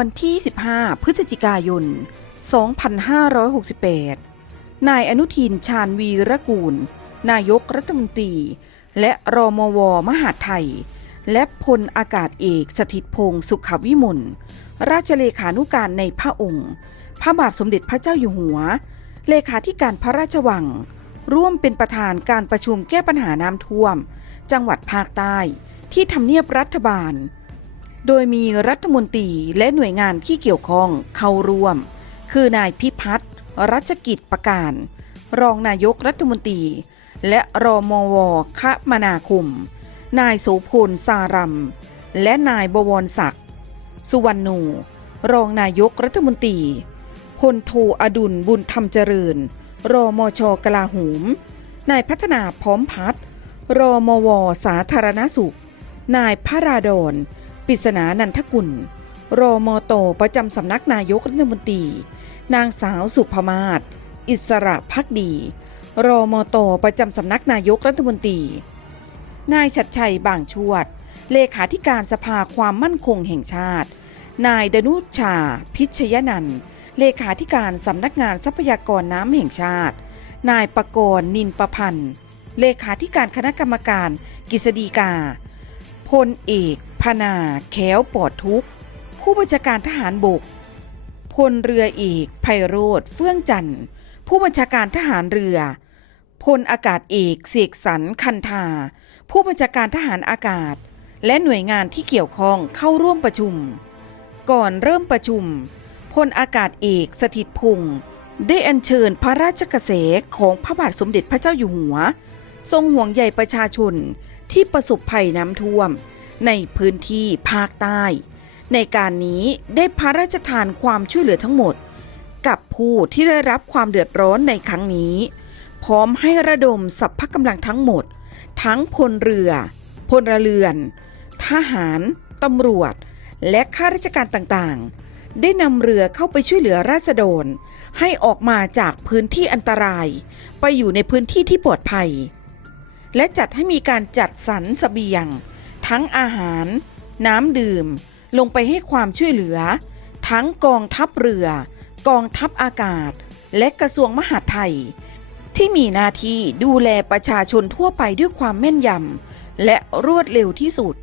วันที่ 15 พฤศจิกายน 2568 นายอนุทินชาญวีรกูล นายกรัฐมนตรี และรอมว มหาไทย และพลอากาศเอกสถิตพงศ์สุขวิมล ราชเลขานุการในพระองค์ พระบาทสมเด็จพระเจ้าอยู่หัว เลขาธิการพระราชวัง ร่วมเป็นประธานการประชุมแก้ปัญหาน้ำท่วม จังหวัดภาคใต้ ที่ทำเนียบรัฐบาล โดยมีรัฐมนตรีและหน่วยงานที่เกี่ยวข้องเข้าร่วม คือนายพิพัฒน์รัชกิจประการ รองนายกรัฐมนตรี และรอมวคมนาคม นายโสพลสารัมและนายบวรศักดิ์สุวรรณูรองนายกรัฐมนตรีพลโทอดุลบุญธรรมเจริญ รอมชกลาโหมนายพัฒนาพร้อมพัฒน์รอมวสาธารณสุข นายพระราดอน ปริศนานันทกุล โรอมโตประจำสำนักนายกรัฐมนตรี นางสาวสุภมาศอิสระพักดีรอมโตประจำสำนักนายกรัฐมนตรี นายชัดชัยบางชวด เลขาธิการสภาความมั่นคงแห่งชาติ นายดนุชา พิชยนันท์เลขาธิการสำนักงานทรัพยากรน้ำแห่งชาติ นายประกรณ์นินประพันธ์ เลขาธิการคณะกรรมการกฤษฎีกา พลเอก พนาแขวปอดทุก ผู้บัญชาการทหารบกพลเรือเอกไพโรธเฟื่องจันทร์ ผู้บัญชาการทหารเรือพลอากาศเอกเสกสรรคันธาผู้บัญชาการทหารอากาศ และหน่วยงานที่เกี่ยวข้องเข้าร่วมประชุม ก่อนเริ่มประชุมพลอากาศเอกสถิตพงศ์ได้อัญเชิญพระราชกระแสของพระบาทสมเด็จพระเจ้าอยู่หัว ทรงห่วงใยประชาชนที่ประสบภัยน้ำท่วม ในพื้นที่ภาคใต้ ในการนี้ได้พระราชทานความช่วยเหลือทั้งหมด กับผู้ที่ได้รับความเดือดร้อนในครั้งนี้ พร้อมให้ระดมสัพพะกำลังทั้งหมด ทั้งพลเรือ พลเรือน ทหาร ตำรวจ และข้าราชการต่างๆ ได้นำเรือเข้าไปช่วยเหลือราษฎร ให้ออกมาจากพื้นที่อันตราย ไปอยู่ในพื้นที่ที่ปลอดภัย และจัดให้มีการจัดสรรเสบียง ทั้งอาหาร น้ำดื่ม ลงไปให้ความช่วยเหลือ ทั้งกองทัพเรือ กองทัพอากาศ และกระทรวงมหาดไทย ที่มีหน้าที่ดูแลประชาชนทั่วไปด้วยความแม่นยำและรวดเร็วที่สุด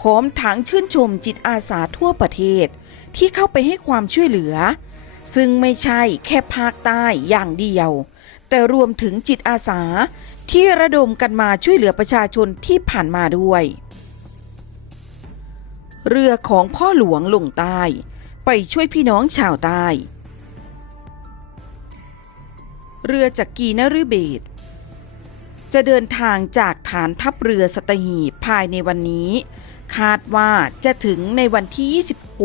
พร้อมทั้งชื่นชมจิตอาสาทั่วประเทศ ที่เข้าไปให้ความช่วยเหลือ ซึ่งไม่ใช่แค่ภาคใต้อย่างเดียว แต่รวมถึงจิตอาสาที่ระดมกันมาช่วยเหลือประชาชนที่ผ่านมาด้วย เรือของพ่อหลวงลงใต้ ไปช่วยพี่น้องชาวใต้ เรือจากกีนฤเบศจะเดินทางจากฐานทัพเรือสตหีบภายในวันนี้ คาดว่าจะถึงในวันที่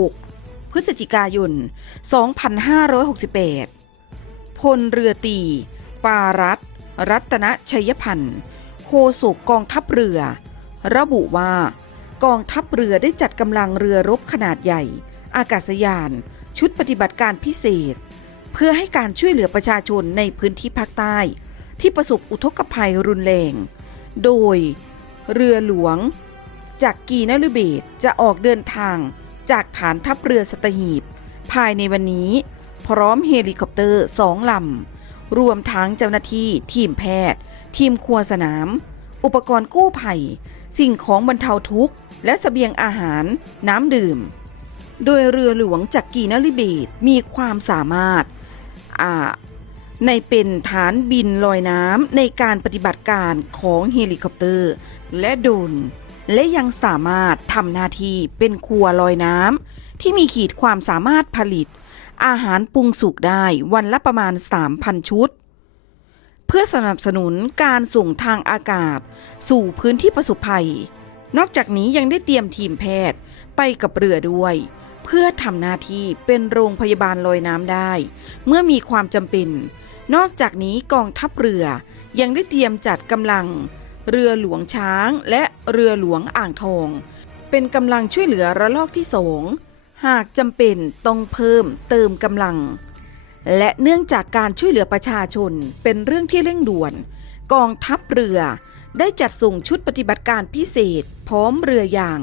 26 พฤศจิกายน 2568 พลเรือตี ปารัตรัตนชัยพันธ์โฆษกกองทัพเรือ ระบุว่า กองทัพเรือได้จัดกำลังเรือรบขนาดใหญ่ อากาศยาน ชุดปฏิบัติการพิเศษ เพื่อให้การช่วยเหลือประชาชนในพื้นที่ภาคใต้ ที่ประสบอุทกภัยรุนแรง โดย เรือหลวง จากกีนฤเบศจะออกเดินทางจากฐานทัพเรือสตหีบ ภายในวันนี้ พร้อมเฮลิคอปเตอร์สองลำ รวมทั้งเจ้าหน้าที่ทีมแพทย์ ทีมครัวสนาม อุปกรณ์กู้ภัย สิ่งของบรรเทาทุกข์ และเสบียงอาหาร น้ำดื่ม โดยเรือหลวงจากกีนฤเบศรมีความสามารถในเป็นฐานบินลอยน้ำในการปฏิบัติการของเฮลิคอปเตอร์ และโดรนและยังสามารถทำหน้าที่เป็นครัวลอยน้ำที่มีขีดความสามารถผลิต อาหารปรุงสุกได้วันละประมาณ 3,000 ชุด พื่อสนับสนุนการส่งทางอากาศ สู่พื้นที่ประสบภัย นอกจากนี้ยังได้เตรียมทีมแพทย์ไปกับเรือด้วย เพื่อทำหน้าที่เป็นโรงพยาบาลลอยน้ำได้ เมื่อมีความจำเป็น นอกจากนี้กองทัพเรือยังได้เตรียมจัดกำลัง เรือหลวงช้างและเรือหลวงอ่างทอง เป็นกำลังช่วยเหลือระลอกที่สองหากจำเป็นต้องเพิ่มเติมกำลัง และเนื่องจากการช่วยเหลือประชาชนเป็นเรื่องที่เร่งด่วน กองทัพเรือได้จัดส่งชุดปฏิบัติการพิเศษ พร้อมเรือยาง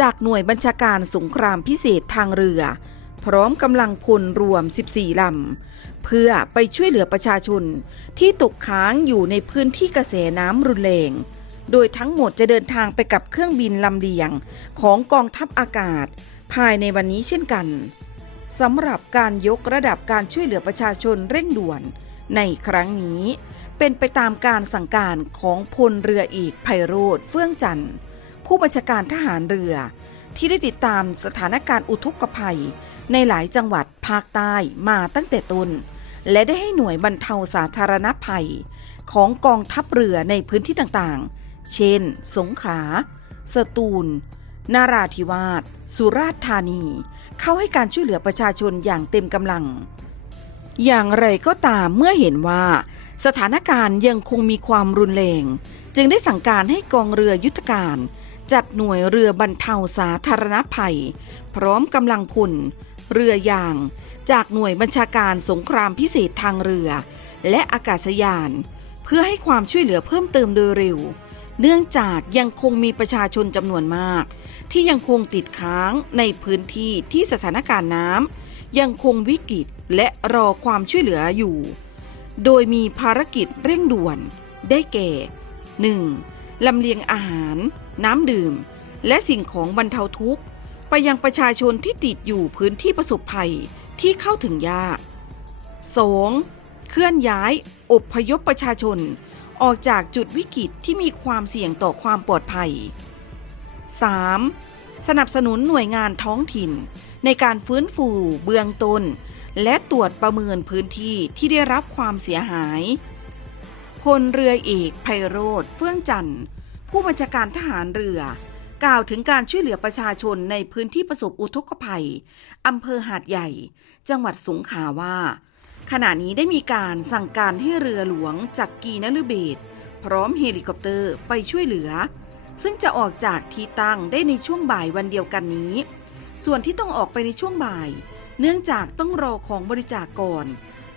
จากหน่วยบัญชาการสงครามพิเศษทางเรือ พร้อมกำลังพลรวม 14 ลำ เพื่อไปช่วยเหลือประชาชน ที่ตกค้างอยู่ในพื้นที่กระแสน้ำรุนแรงโดยทั้งหมดจะเดินทางไปกับเครื่องบินลำเลียงของกองทัพอากาศ ภายในวันนี้เช่นกัน สำหรับการยกระดับการช่วยเหลือประชาชนเร่งด่วน ในครั้งนี้เป็นไปตามการสั่งการของพลเรือเอกไพโรธเฟื่องจันทร์ ผู้บัญชาการทหารเรือ ที่ได้ติดตามสถานการณ์อุทกภัย ในหลายจังหวัดภาคใต้มาตั้งแต่ต้น และได้ให้หน่วยบรรเทาสาธารณภัย ของกองทัพเรือในพื้นที่ต่างๆ เช่น สงขลาสตูล นาราธิวาส สุราษฎร์ธานี เขาให้การช่วยเหลือประชาชนอย่างเต็มกำลัง อย่างไรก็ตามเมื่อเห็นว่า สถานการณ์ยังคงมีความรุนแรง จึงได้สั่งการให้กองเรือยุทธการ จัดหน่วยเรือบรรเทาสาธารณภัย พร้อมกำลังพลเรือยาง จากหน่วยบัญชาการสงครามพิเศษทางเรือ และอากาศยาน เพื่อให้ความช่วยเหลือเพิ่มเติมโดยเร็ว เนื่องจากยังคงมีประชาชนจำนวนมาก ที่ยังคงติดค้างในพื้นที่ที่สถานการณ์น้ำยังคงวิกฤตและรอความช่วยเหลืออยู่ โดยมีภารกิจเร่งด่วน ได้แก่ 1. ลำเลียงอาหาร น้ำดื่ม และสิ่งของบรรเทาทุกข์ ไปยังประชาชนที่ติดอยู่พื้นที่ประสบภัยที่เข้าถึงยาก 2. เคลื่อนย้ายอบพยพประชาชน ออกจากจุดวิกฤตที่มีความเสี่ยงต่อความปลอดภัย 3. สนับสนุนหน่วยงานท้องถิ่น ในการฟื้นฟูเบื้องต้น และตรวจประเมินพื้นที่ที่ได้รับความเสียหายพลเรือเอกไพโรธเฟื่องจันทร์ ผู้บัญชาการทหารเรือ กล่าวถึงการช่วยเหลือประชาชนในพื้นที่ประสบอุทกภัยอำเภอหาดใหญ่ จังหวัดสงขลาว่า ขณะนี้ได้มีการสั่งการให้เรือหลวงจากกีนฤเบศพร้อมเฮลิคอปเตอร์ไปช่วยเหลือ ซึ่งจะออกจากที่ตั้งได้ในช่วงบ่ายวันเดียวกันนี้ ส่วนที่ต้องออกไปในช่วงบ่าย เนื่องจากต้องรอของบริจาคก่อน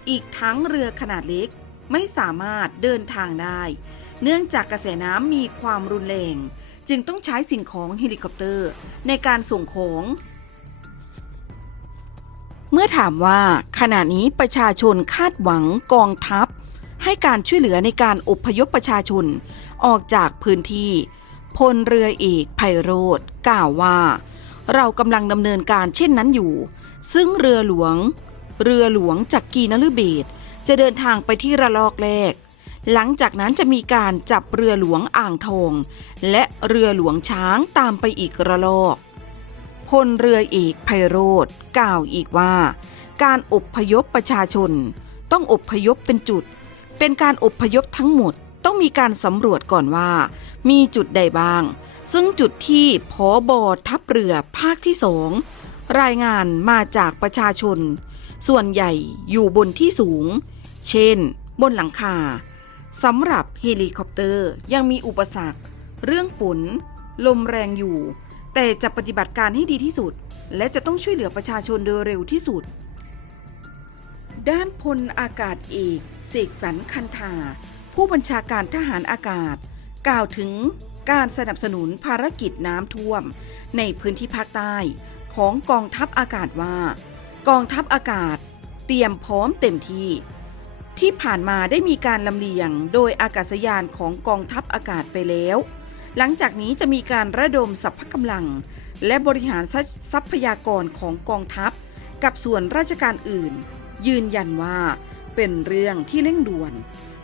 อีกทั้งเรือขนาดเล็กไม่สามารถเดินทางได้ เนื่องจากกระแสน้ำมีความรุนแรง จึงต้องใช้สิ่งของเฮลิคอปเตอร์ ในการส่งของ เมื่อถามว่าขณะนี้ประชาชนคาดหวังกองทัพ ให้การช่วยเหลือในการอพยพประชาชน ออกจากพื้นที่ พลเรือเอกไพโรธกล่าวว่า เรากำลังดำเนินการเช่นนั้นอยู่ ซึ่งเรือหลวง เรือหลวงจากกีนฤเบศจะเดินทางไปที่ระลอกแรก หลังจากนั้นจะมีการจับเรือหลวงอ่างทอง และเรือหลวงช้างตามไปอีกระลอกพลเรือเอกไพโรธกล่าวอีกว่า การอบพยพประชาชน ต้องอบพยพเป็นจุด เป็นการอบพยพทั้งหมด ต้องมีการสำรวจก่อนว่า มีจุดใดบ้าง ซึ่งจุดที่พอบอทัพเรือภาคที่สองรายงานมาจากประชาชน ส่วนใหญ่อยู่บนที่สูง เช่น บนหลังคาสำหรับเฮลิคอปเตอร์ยังมีอุปสรรค เรื่องฝน ลมแรงอยู่ แต่จะปฏิบัติการให้ดีที่สุด และจะต้องช่วยเหลือประชาชนโดยเร็วที่สุด ด้านพลอากาศเอกเสกสรรคันธา ผู้บัญชาการทหารอากาศ กล่าวถึงการสนับสนุนภารกิจน้ำท่วม ในพื้นที่ภาคใต้ของกองทัพอากาศว่า กองทัพอากาศ เตรียมพร้อมเต็มที่ ที่ผ่านมาได้มีการลำเลียงโดยอากาศยานของกองทัพอากาศไปแล้ว หลังจากนี้จะมีการระดมสรรพกำลัง และบริหารทรัพยากรของกองทัพ กับส่วนราชการอื่น ยืนยันว่าเป็นเรื่องที่เร่งด่วน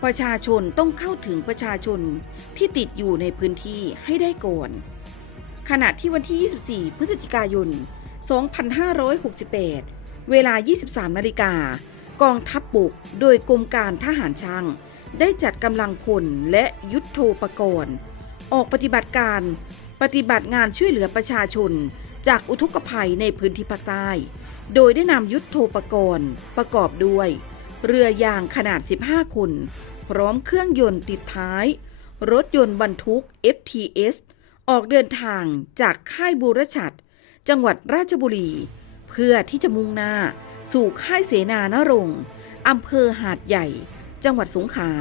ประชาชนต้องเข้าถึงประชาชนที่ติดอยู่ในพื้นที่ให้ได้ก่อน ขณะที่วันที่ 24 พฤศจิกายน 2568 เวลา 23 นาฬิกากองทัพบบกโดยกรมการทหารช่าง ได้จัดกำลังพลและยุทธโธปกรณ์ออกปฏิบัติการปฏิบัติงานช่วยเหลือประชาชน จากอุทกภัยในพื้นที่ภาคใต้ โดยได้นำยุทธโธปกรณ์ประกอบด้วย เรือยางขนาด 15 คน ร้อมเครื่องยนต์ติดท้าย รถยนต์บรรทุก FTS ออกเดินทางจากค่ายบูรชัด จังหวัดราชบุรี เพื่อที่จะมุ่งหน้า สู่ค่ายเสนานรงค์อำเภอหาดใหญ่ จังหวัดสงขลา